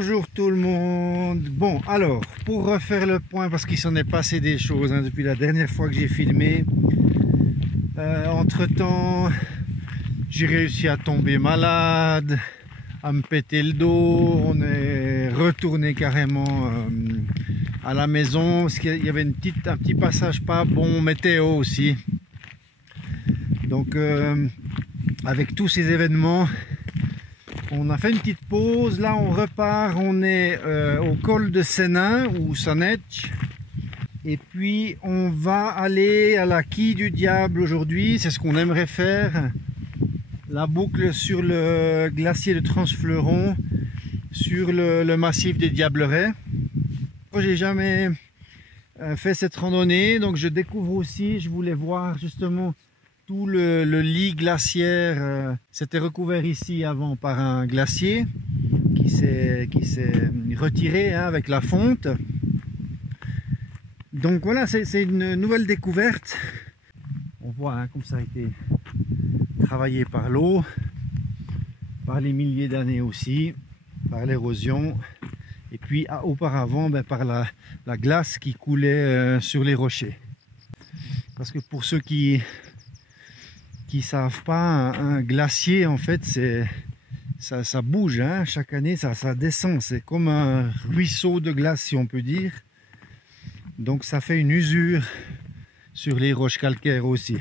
Bonjour tout le monde. Bon, alors, pour refaire le point, parce qu'il s'en est passé des choses depuis la dernière fois que j'ai filmé. Entre-temps, j'ai réussi à tomber malade, à me péter le dos. On est retourné carrément à la maison, parce qu'il y avait un petit passage pas bon météo aussi. Donc, avec tous ces événements, on a fait une petite pause. Là on repart, on est au col de Sénin ou Sanetch, et puis on va aller à la quille du diable aujourd'hui. C'est ce qu'on aimerait faire, la boucle sur le glacier de Transfleuron, sur le massif des Diablerets. J'ai jamais fait cette randonnée, donc je découvre aussi. Je voulais voir justement tout le lit glaciaire. C'était recouvert ici avant par un glacier qui s'est retiré avec la fonte. Donc voilà, c'est une nouvelle découverte. On voit comme ça a été travaillé par l'eau, par les milliers d'années aussi, par l'érosion, et puis auparavant par la glace qui coulait sur les rochers. Parce que pour ceux qui savent pas, un glacier en fait ça bouge, hein. Chaque année ça descend, c'est comme un ruisseau de glace si on peut dire. Donc ça fait une usure sur les roches calcaires aussi.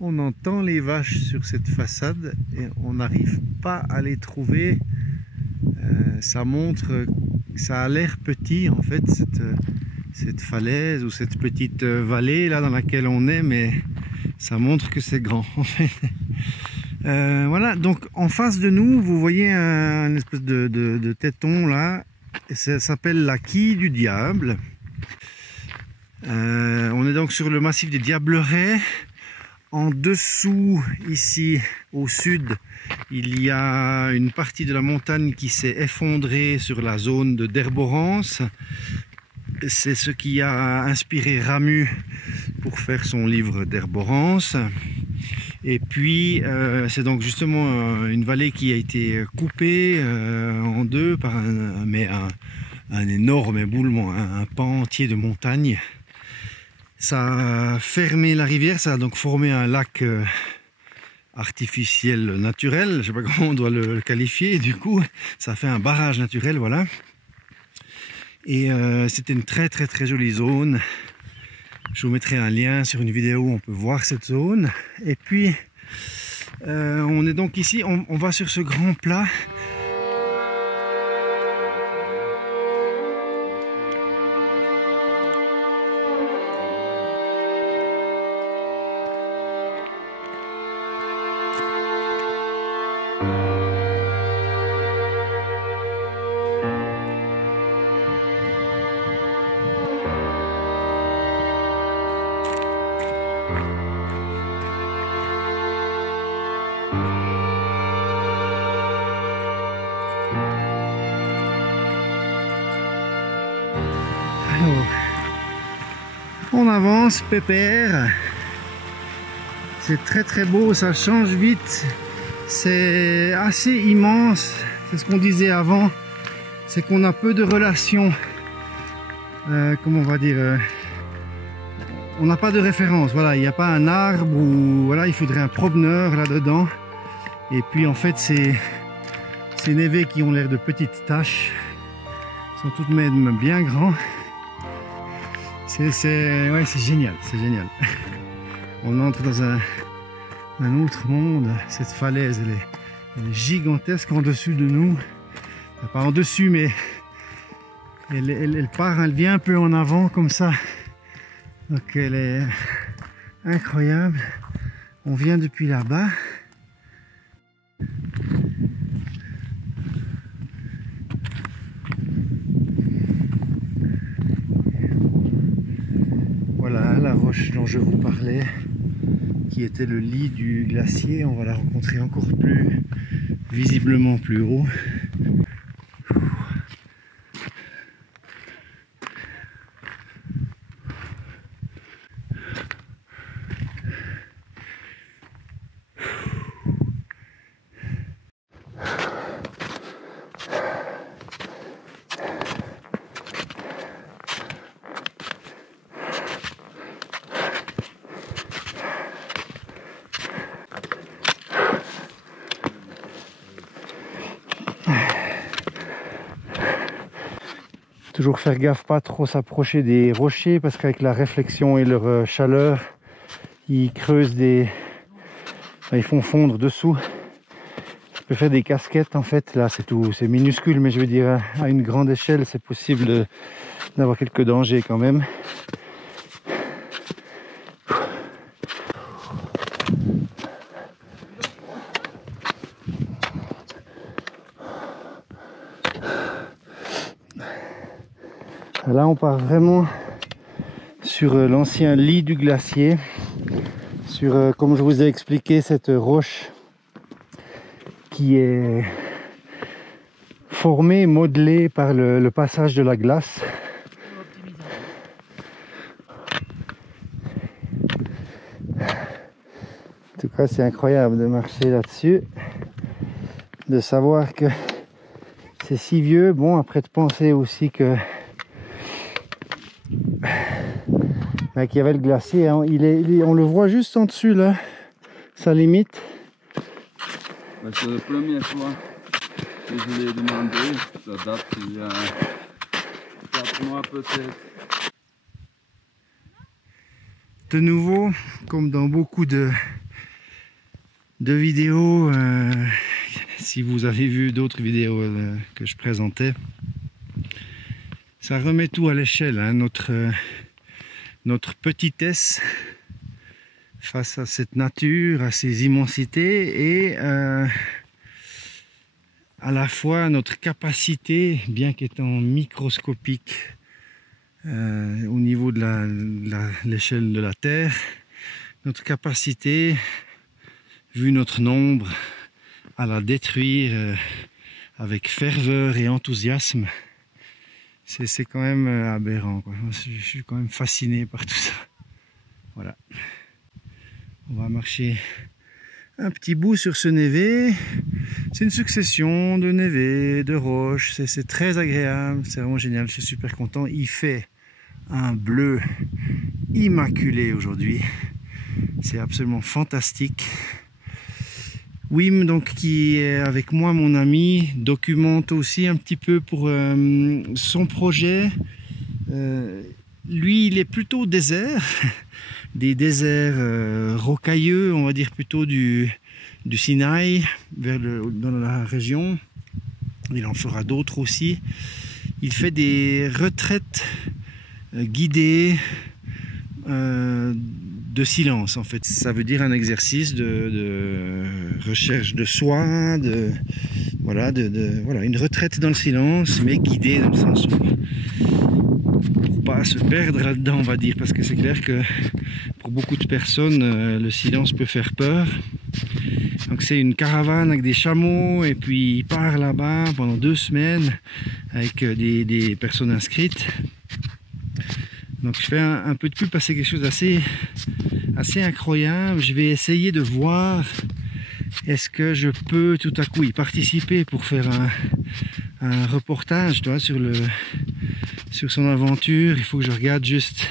On entend les vaches sur cette façade et on n'arrive pas à les trouver. Ça montre, ça a l'air petit en fait, cette falaise ou cette petite vallée là dans laquelle on est, mais ça montre que c'est grand en fait. Voilà, donc en face de nous, vous voyez un espèce de téton là, et ça s'appelle la quille du diable. On est donc sur le massif des Diablerets. En dessous, ici au sud, il y a une partie de la montagne qui s'est effondrée sur la zone de Derborance. C'est ce qui a inspiré Ramu pour faire son livre Derborance. Et puis c'est donc justement une vallée qui a été coupée en deux par un énorme éboulement, un pan entier de montagne. Ça a fermé la rivière, ça a donc formé un lac artificiel naturel, je ne sais pas comment on doit le qualifier, et du coup ça a fait un barrage naturel, voilà. Et c'était une très jolie zone. Je vous mettrai un lien sur une vidéo où on peut voir cette zone. Et puis on est donc ici, on va sur ce grand plat. On avance pépère, c'est très beau, ça change vite, c'est assez immense. C'est ce qu'on disait avant, c'est qu'on a peu de relations, comment on va dire, on n'a pas de référence, voilà, il n'y a pas un arbre ou voilà, il faudrait un promeneur là-dedans. Et puis en fait ces névés qui ont l'air de petites taches sont tout de même bien grands. Ouais, c'est génial, c'est génial. On entre dans un autre monde. Cette falaise, elle est gigantesque en dessus de nous. Pas en dessus, mais elle part, elle vient un peu en avant comme ça. Donc elle est incroyable. On vient depuis là-bas. Voilà la roche dont je vous parlais, qui était le lit du glacier. On va la rencontrer encore plus visiblement plus haut. Toujours faire gaffe, pas trop s'approcher des rochers parce qu'avec la réflexion et leur chaleur, ils creusent des... Enfin, ils font fondre dessous. Je peux faire des casquettes en fait. Là c'est tout, c'est minuscule, mais je veux dire à une grande échelle, c'est possible d'avoir quelques dangers quand même. Là on part vraiment sur l'ancien lit du glacier, sur comme je vous ai expliqué, cette roche qui est formée, modelée par le passage de la glace. En tout cas c'est incroyable de marcher là-dessus, de savoir que c'est si vieux. Bon, après de penser aussi que qu'il y avait le glacier, hein. On le voit juste en dessus là, sa limite. C'est la première fois que je l'ai demandé, ça date il y a 4 mois peut-être. De nouveau, comme dans beaucoup de vidéos, si vous avez vu d'autres vidéos que je présentais, ça remet tout à l'échelle, hein, notre petitesse face à cette nature, à ces immensités, et à la fois notre capacité, bien qu'étant microscopique au niveau de l'échelle de la Terre, notre capacité, vu notre nombre, à la détruire avec ferveur et enthousiasme. C'est quand même aberrant, quoi. Je suis quand même fasciné par tout ça. Voilà. On va marcher un petit bout sur ce névé. C'est une succession de névés, de roches. C'est très agréable, c'est vraiment génial. Je suis super content. Il fait un bleu immaculé aujourd'hui. C'est absolument fantastique. Wim, donc, qui est avec moi, mon ami, documente aussi un petit peu pour son projet. Lui, il est plutôt désert, des déserts rocailleux, on va dire plutôt du Sinaï, dans la région. Il en fera d'autres aussi. Il fait des retraites guidées de silence, en fait. Ça veut dire un exercice de recherche de soi, voilà, une retraite dans le silence, mais guidée dans le sens où, pour pas se perdre là-dedans, on va dire, parce que c'est clair que pour beaucoup de personnes, le silence peut faire peur. Donc c'est une caravane avec des chameaux, et puis il part là-bas pendant 2 semaines avec des personnes inscrites. Donc je fais un peu de pub parce que c'est quelque chose d'assez incroyable. Je vais essayer de voir est-ce que je peux tout à coup y participer pour faire un reportage, tu vois, sur son aventure. Il faut que je regarde juste.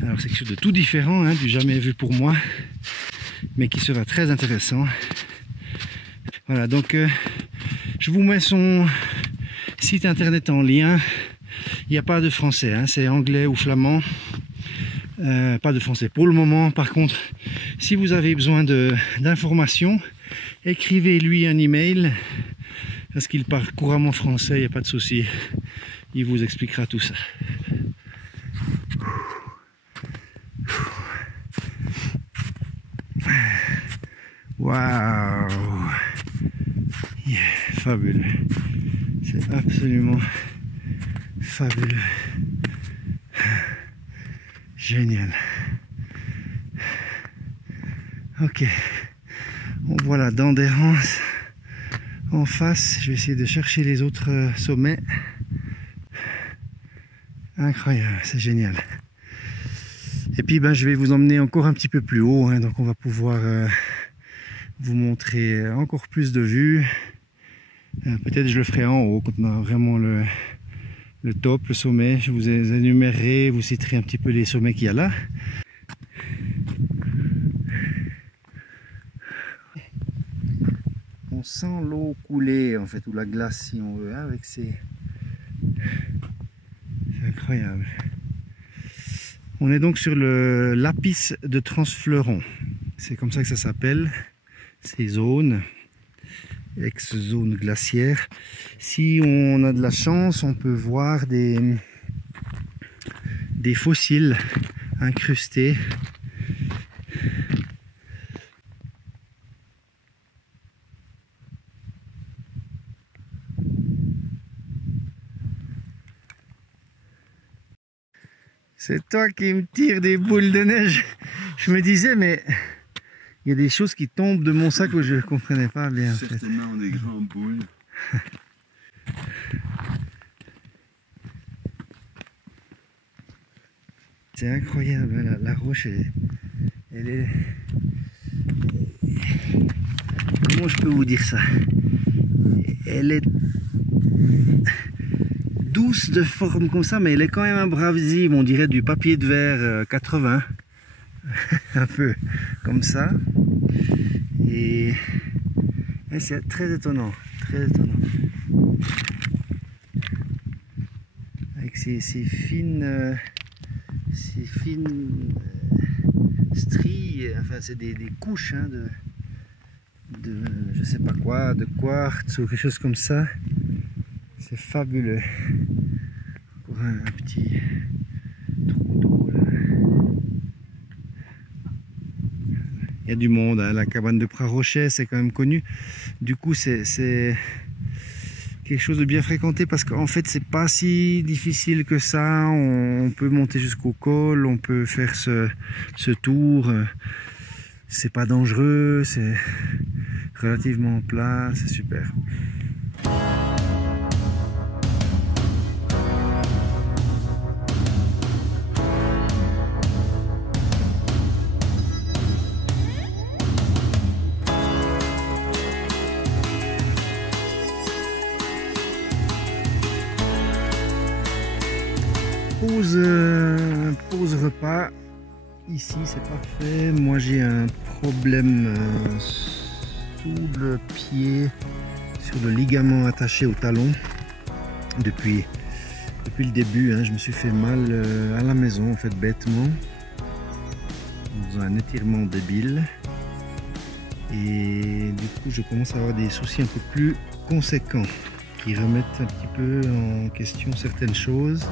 Alors c'est quelque chose de tout différent, hein, du jamais vu pour moi, mais qui sera très intéressant. Voilà, donc je vous mets son site internet en lien. Il n'y a pas de français, hein, c'est anglais ou flamand. Pas de français pour le moment. Par contre, si vous avez besoin d'informations, écrivez-lui un email, parce qu'il parle couramment français, il n'y a pas de souci. Il vous expliquera tout ça. Waouh, yeah, fabuleux. C'est absolument fabuleux. Génial. Ok. On voit la dent d'errance en face. Je vais essayer de chercher les autres sommets. Incroyable, c'est génial. Et puis je vais vous emmener encore un petit peu plus haut, hein, donc on va pouvoir vous montrer encore plus de vues. Peut-être je le ferai en haut quand on a vraiment le top, le sommet. Je vous énumérerai, vous citerai un petit peu les sommets qu'il y a là. On sent l'eau couler en fait, ou la glace si on veut, hein, avec ces C'est incroyable. On est donc sur le Lapis de Transfleuron. C'est comme ça que ça s'appelle, ces zones, ex-zone glaciaire. Si on a de la chance, on peut voir des fossiles incrustés. C'est toi qui me tires des boules de neige. Je me disais, mais il y a des choses qui tombent de mon sac que je ne comprenais pas bien. Certainement des grandes boules. C'est incroyable, la roche, elle est... Comment je peux vous dire ça? Elle est douce de forme comme ça, mais elle est quand même abrasive, on dirait du papier de verre 80. Un peu comme ça. Et c'est très étonnant, très étonnant. Avec ces fines... ces fines stries, enfin c'est des couches hein, de je sais pas quoi, de quartz ou quelque chose comme ça. C'est fabuleux. Pour un petit trou d'eau là. Il y a du monde, hein. La cabane de Prat-Rochet c'est quand même connu. Du coup c'est quelque chose de bien fréquenté parce qu'en fait c'est pas si difficile que ça. On peut monter jusqu'au col, on peut faire ce tour, c'est pas dangereux, c'est relativement plat, c'est super. Pause repas. Ici c'est parfait. Moi j'ai un problème sous le pied, sur le ligament attaché au talon. Depuis le début, hein, je me suis fait mal à la maison en fait, bêtement, en faisant un étirement débile. Et du coup je commence à avoir des soucis un peu plus conséquents qui remettent un petit peu en question certaines choses.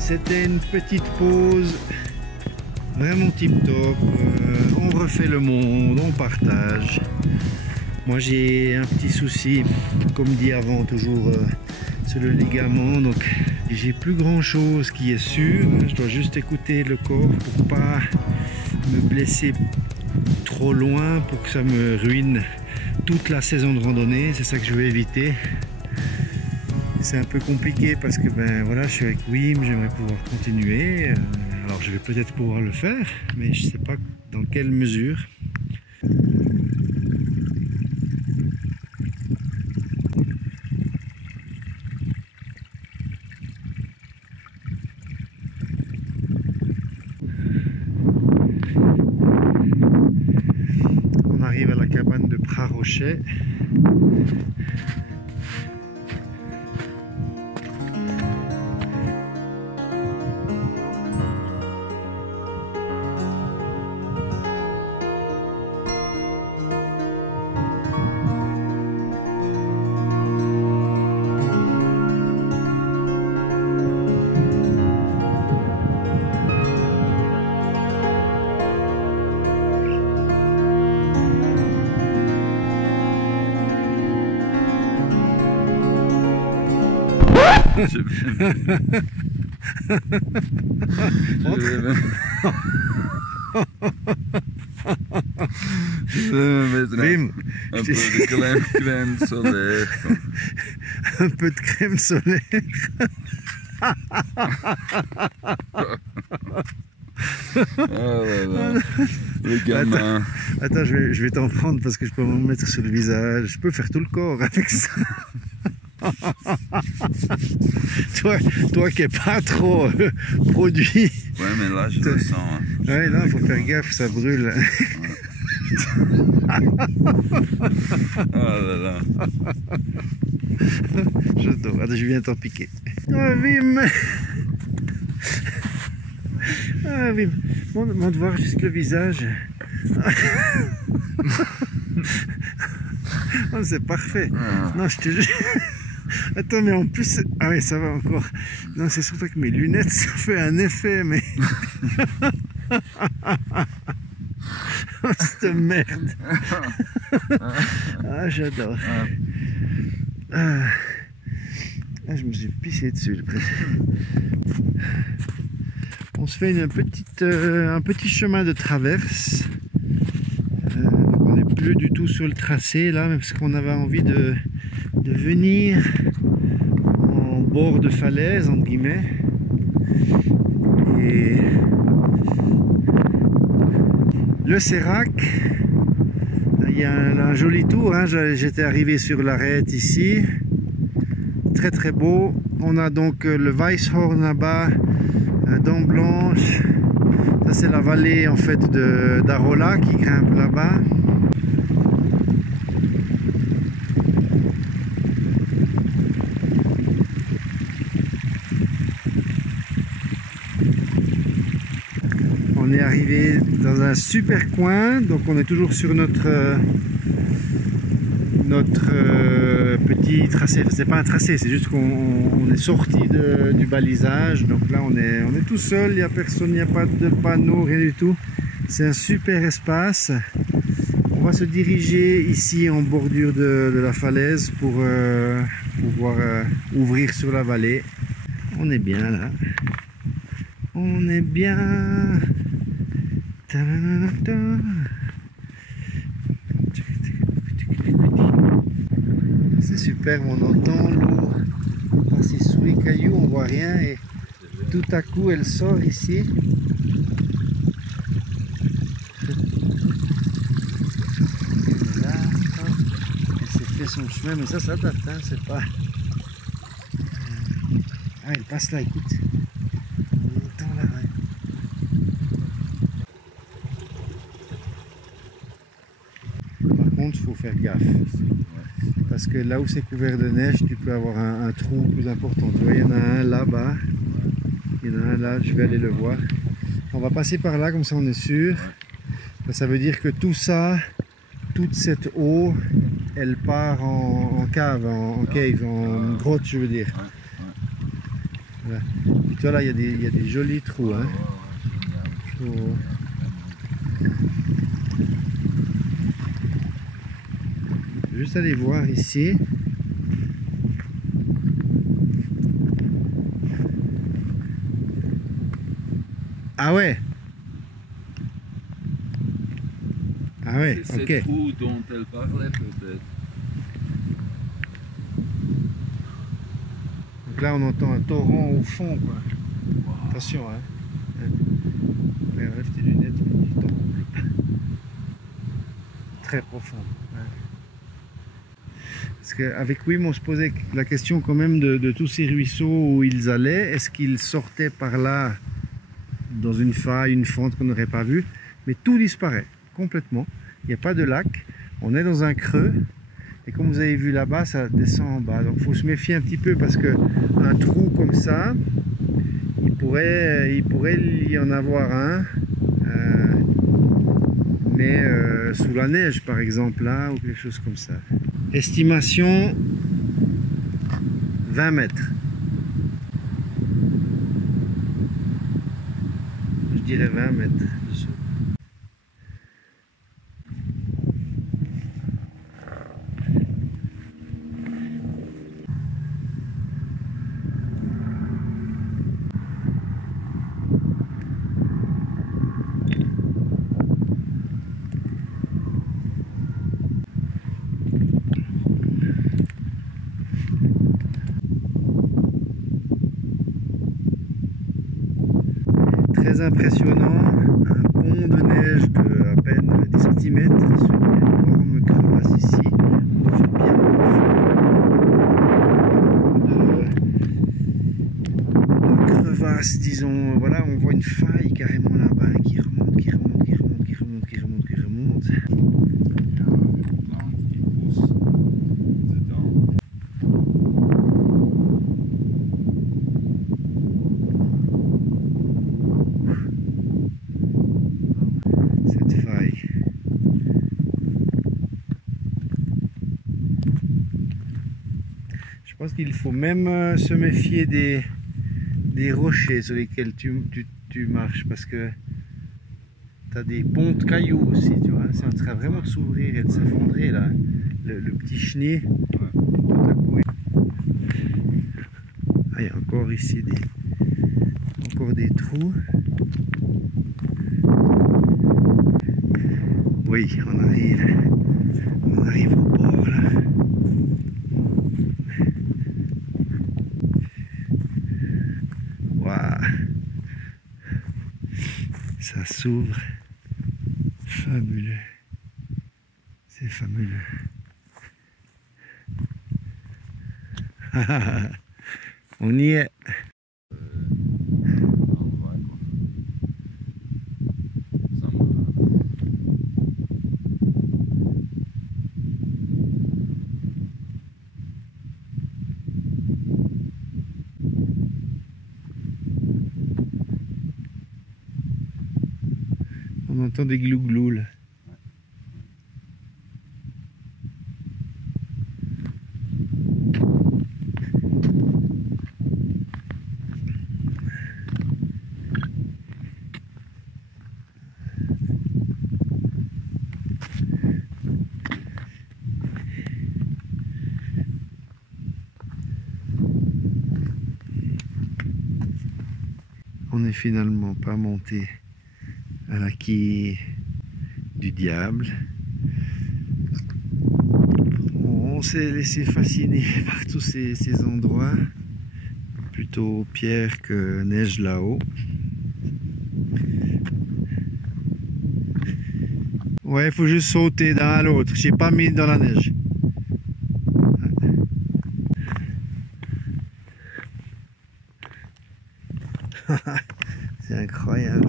C'était une petite pause, vraiment tip top, on refait le monde, on partage. Moi j'ai un petit souci, comme dit avant, toujours sur le ligament, donc j'ai plus grand chose qui est sûr, je dois juste écouter le corps pour pas me blesser trop loin, pour que ça me ruine toute la saison de randonnée, c'est ça que je veux éviter. C'est un peu compliqué parce que ben voilà, je suis avec Wim, j'aimerais pouvoir continuer. Alors je vais peut-être pouvoir le faire, mais je ne sais pas dans quelle mesure. On arrive à la cabane de Prat-Rochet. Un peu de crème solaire. un peu de crème solaire. Ah là là, le gamin. Attends, je vais t'en prendre parce que je peux m'en mettre sur le visage. Je peux faire tout le corps avec ça. toi qui n'es pas trop produit. Ouais, mais là je le sens. Hein. Ouais, là, il faut faire gaffe, ça brûle. Oh là là. J'adore. Attends, je viens t'en piquer. Oh, Wim. Ah, Wim. Montre voir juste le visage. Oh, c'est parfait. Non, je te jure. Attends, mais en plus... Ah oui, ça va encore. Non, c'est surtout que mes lunettes, ça fait un effet, mais... Oh, cette merde. Ah, j'adore. Ah, je me suis pissé dessus. On se fait un petit chemin de traverse. Donc on n'est plus du tout sur le tracé là, parce qu'on avait envie de venir en bord de falaise, entre guillemets. Et le Sérac, il y a un joli tour, hein. J'étais arrivé sur l'arête ici, très très beau. On a donc le Weisshorn là-bas, Dent Blanche, ça c'est la vallée en fait d'Arola qui grimpe là-bas. On est arrivé dans un super coin, donc on est toujours sur notre petit tracé. C'est pas un tracé, c'est juste qu'on est sorti du balisage. Donc là on est tout seul, il n'y a personne, il n'y a pas de panneau, rien du tout. C'est un super espace. On va se diriger ici en bordure de la falaise pour pouvoir ouvrir sur la vallée. On est bien là. On est bien. C'est super, on entend l'eau passer sous les cailloux, on voit rien et tout à coup elle sort ici. Et là, hop, elle s'est fait son chemin, mais ça date, hein, c'est pas... Ah, elle passe là, écoute. On entend là, ouais. Par contre, il faut faire gaffe. Parce que là où c'est couvert de neige, tu peux avoir un trou plus important. Tu vois, il y en a un là-bas. Il y en a un là, je vais aller le voir. On va passer par là, comme ça on est sûr. Ça veut dire que tout ça, toute cette eau, elle part en cave, en cave, en grotte, je veux dire. Voilà. Et tu vois là, il y a des jolis trous. Hein. Juste aller voir ici. Ah ouais. Ah ouais, C'est ok. ce trou dont elle parlait peut-être. Donc là on entend un torrent au fond quoi. Wow. Attention hein. Enlève tes lunettes, tu t'en couples pas. Très profond. Ouais. Parce qu'avec Wim on se posait la question quand même de tous ces ruisseaux où ils allaient. Est-ce qu'ils sortaient par là dans une faille, une fente qu'on n'aurait pas vue? Mais tout disparaît complètement. Il n'y a pas de lac. On est dans un creux. Et comme vous avez vu là-bas, ça descend en bas. Donc il faut se méfier un petit peu parce que un trou comme ça, il pourrait y en avoir un. Mais sous la neige par exemple là, ou quelque chose comme ça. Estimation 20 mètres. Je dirais 20 mètres. très impressionnant. Un pont de neige de à peine 10 cm sur une énorme crevasse ici. On fait bien de crevasse, disons. Voilà, on voit une faille carrément là-bas qui remonte, qui remonte, qui remonte, qui remonte, qui remonte, qui remonte. Cette faille. Je pense qu'il faut même se méfier des rochers sur lesquels tu marches, parce que tu as des ponts de cailloux aussi, tu vois. C'est en train vraiment de s'ouvrir et de s'effondrer là. Le petit chenil. Tout à coup. Ah, il y a encore ici encore des trous. Oui, on arrive au bord là. Waouh, ça s'ouvre. Fabuleux. C'est fabuleux. On y est. On entend des glou-glou là. On n'est finalement pas monté à la quille du diable. On s'est laissé fasciner par tous ces endroits, plutôt pierre que neige là-haut. Ouais, il faut juste sauter d'un à l'autre. J'ai pas mis dans la neige. C'est incroyable,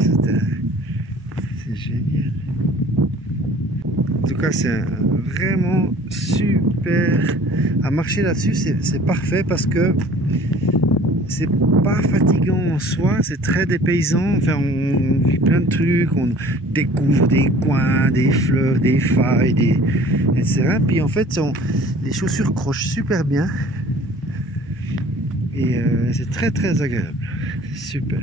c'est génial. En tout cas, c'est vraiment super. À marcher là-dessus, c'est parfait parce que c'est pas fatigant en soi, c'est très dépaysant. Enfin, on vit plein de trucs, on découvre des coins, des fleurs, des failles, etc. Puis en fait, les chaussures crochent super bien et c'est très très agréable. Super.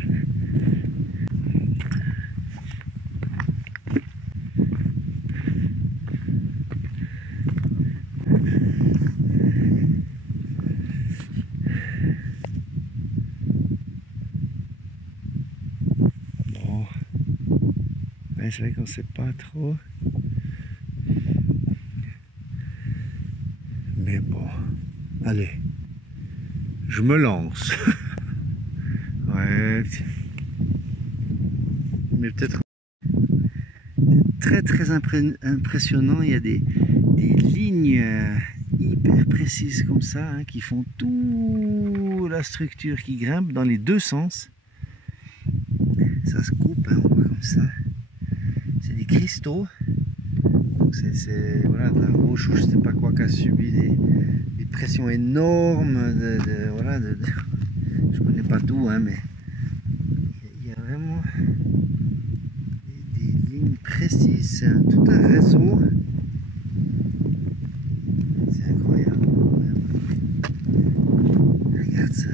Bon, ouais, c'est vrai qu'on sait pas trop. Mais bon, allez, je me lance. Ouais, mais peut-être très très impressionnant. Il y a des lignes hyper précises comme ça, hein, qui font toute la structure qui grimpe dans les deux sens. Ça se coupe, hein, on voit comme ça. C'est des cristaux. Donc c'est voilà, de la roche, je sais pas quoi, qui a subi des pressions énormes. Voilà, je connais pas tout, hein, mais il y a vraiment des lignes précises. C'est tout un réseau. C'est incroyable. Regarde ça.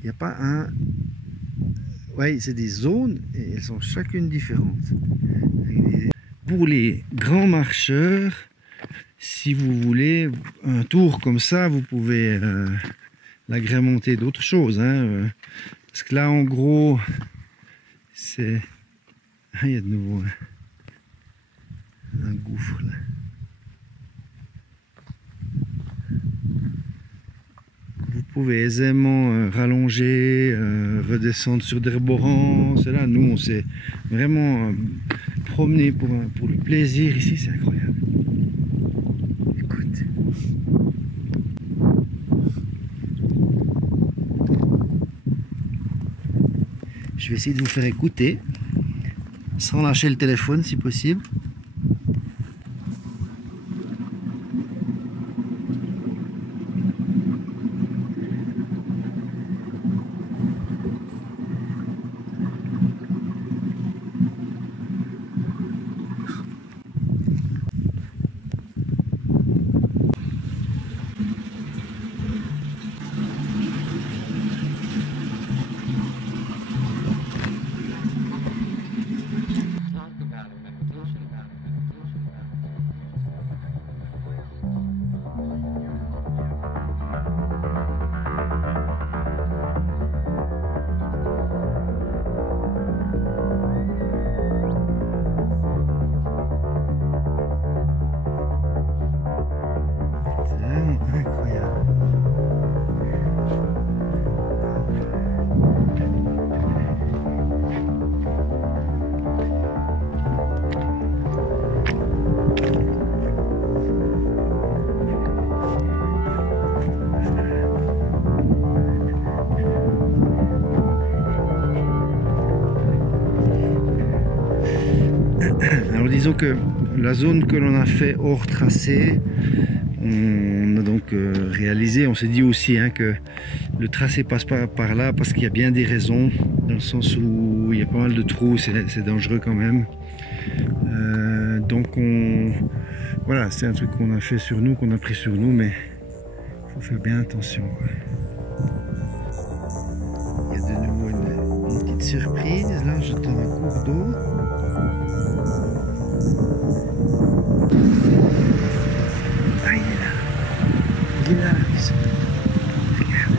Il n'y a pas un... Oui, c'est des zones et elles sont chacune différentes. Pour les grands marcheurs, si vous voulez un tour comme ça, vous pouvez l'agrémenter d'autres choses. Hein, parce que là, en gros, c'est... Ah, il y a de nouveau un gouffre là. pouvez aisément rallonger, redescendre sur des rebords. C'est là, nous on s'est vraiment promené pour le plaisir ici, c'est incroyable. Écoute. Je vais essayer de vous faire écouter, sans lâcher le téléphone si possible. Alors disons que la zone que l'on a fait hors tracé, on a donc réalisé, on s'est dit aussi que le tracé passe pas par là parce qu'il y a bien des raisons, dans le sens où il y a pas mal de trous, c'est dangereux quand même. Donc voilà, c'est un truc qu'on a fait sur nous, qu'on a pris sur nous, mais il faut faire bien attention. Il y a de nouveau une petite surprise, là je donne un cours d'eau. Ah, il est là. Il est là, regarde.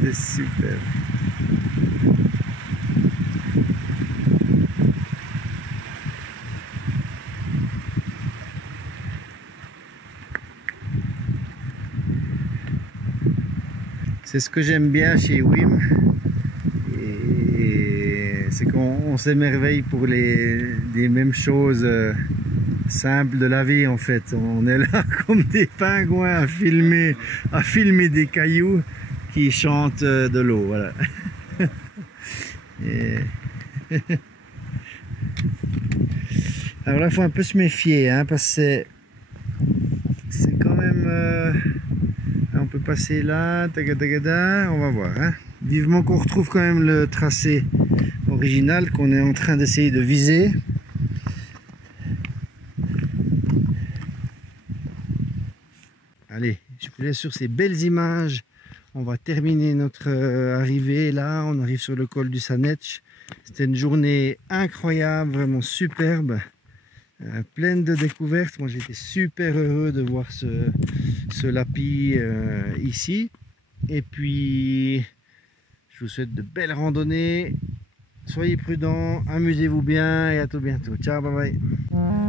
C'est super. C'est ce que j'aime bien chez Wim, et c'est qu'on s'émerveille pour les mêmes choses simples de la vie en fait. On est là comme des pingouins à filmer des cailloux qui chantent de l'eau, voilà. Alors là, il faut un peu se méfier, parce que c'est quand même... on peut passer là, tagadagada, on va voir. Vivement qu'on retrouve quand même le tracé original qu'on est en train d'essayer de viser. Allez, je vous laisse sur ces belles images. On va terminer notre arrivée là, on arrive sur le col du Sanetch. C'était une journée incroyable, vraiment superbe, pleine de découvertes. Moi j'étais super heureux de voir ce lapi ici. Et puis je vous souhaite de belles randonnées, soyez prudents, amusez-vous bien et à tout bientôt. Ciao, bye bye.